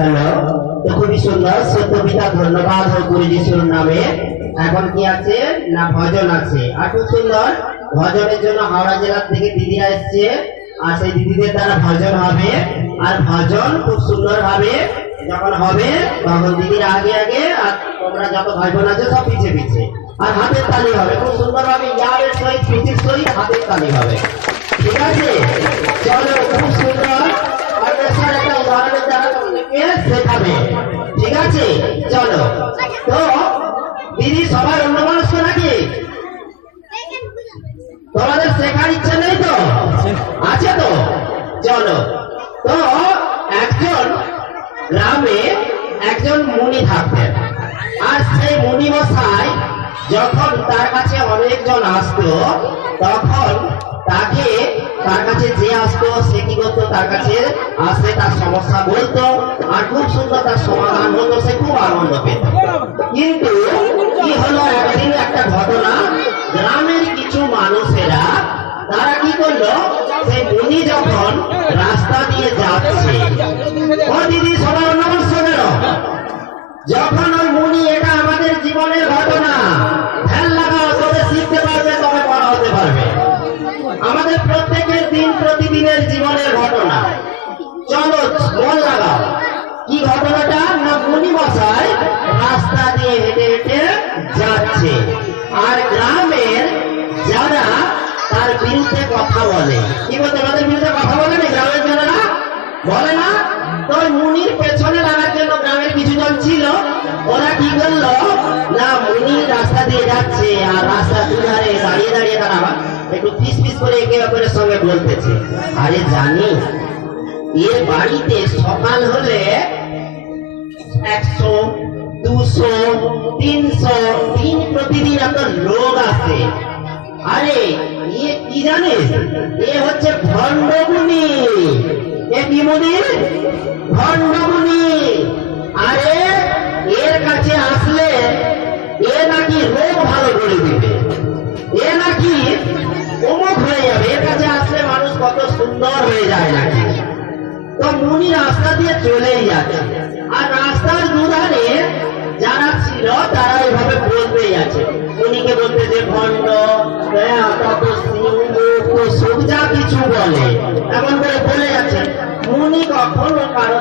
Hello, তো খুবই সুন্দর। সত্যপিতা ধন্যবাদ গুরু যিশুর নামে। এখন কি আছে না ভজন আছে, আর খুব সুন্দর ভজনের জন্য হাওড়া জেলা থেকে দিদিরা এসছে, আর সেই দিদিদের দ্বারা ভজন হবে। আর ভজন খুব সুন্দর ভাবে যখন হবে তখন দিদিরা আগে আগে, আর তোমরা যত ভাই বোন আছে সব পিছিয়ে পিছিয়ে, আর হাতের তালি হবে খুব সুন্দর ভাবে, ইয়ারের সহিত খুশির সহিত হাতের তালি হবে। ঠিক আছে, চলো খুব সুন্দর একটা উদাহরণের দ্বারা তোমাদেরকে শেখাবে। ঠিক আছে, চলো। তো দিদি সবাই অন্য মানুষ নাকি? তোমাদের শেখার ইচ্ছা নেই তো? আছে তো? চলো। তো একজন গ্রামে একজন মুনি থাকতেন, আর সেই মুনি মশাই যখন তার কাছে অনেকজন আসতো, তখন তার কাছে যে আসতো সে কি করতো, তার কাছে আসলে তার সমস্যা বলতো, আর খুব সুন্দর তার সমাধান হতো, সে খুব আনন্দ পেত। কিন্তু কি হলো, একদিন একটা ঘটনা, গ্রামের কিছু মানুষেরা তারা কি করলো, সেই মুনি যখন রাস্তা দিয়ে যাচ্ছে, ও দিদি সবাই অন্য শোনেন, যখন ওই মুনি, এটা আমাদের জীবনের ঘটনা, ধ্যান লাগাও, তবে শিখতে পারবে, তবে বড় হতে পারবে। আমাদের প্রত্যেকের দিন প্রতিদিনের জীবনের ঘটনা, চলো মন লাগাও। কি ঘটনাটা না, মুনি মশাই রাস্তা দিয়ে হেঁটে হেঁটে যাচ্ছে, আর গ্রামের যারা তার বিরুদ্ধে কথা বলে, কি বলতে, তাদের বিরুদ্ধে কথা বলে না গ্রামের যারা, বলে না, তো মুনির পেছনে লাগার জন্য গ্রামের কিছু জন ছিল, ওরা কি করলো না, মুনি রাস্তা দিয়ে যাচ্ছে, আর রাস্তা দুধারে দাঁড়িয়ে দাঁড়িয়ে তারা একটু পিস পিস করে একে অপরের সঙ্গে বলতেছে, আরে জানি এর বাড়িতে সকাল হলে 100, 200, 300 দিন প্রতিদিন এত লোক আসে। আরে এ কি জানিস, এ হচ্ছে ভণ্ডমুনি। এ কি মুনি? ভণ্ডমুনি। আরে এর কাছে আসলে এ নাকি রোগ ভালো করে দিবে, এ নাকি অমুক হয়ে যাবে, এর কাছে আসলে মানুষ কত সুন্দর হয়ে যায় নাকি। তো মুনি রাস্তা দিয়ে চলেই যাচ্ছে, আর রাস্তার দুধারে যারা ছিল তারা এইভাবে বলতেই আছে, মুনিকে বলতে যে ভণ্ড, যা কিছু বলে এমন করে বলে যাচ্ছে। মুনি কখনো কারো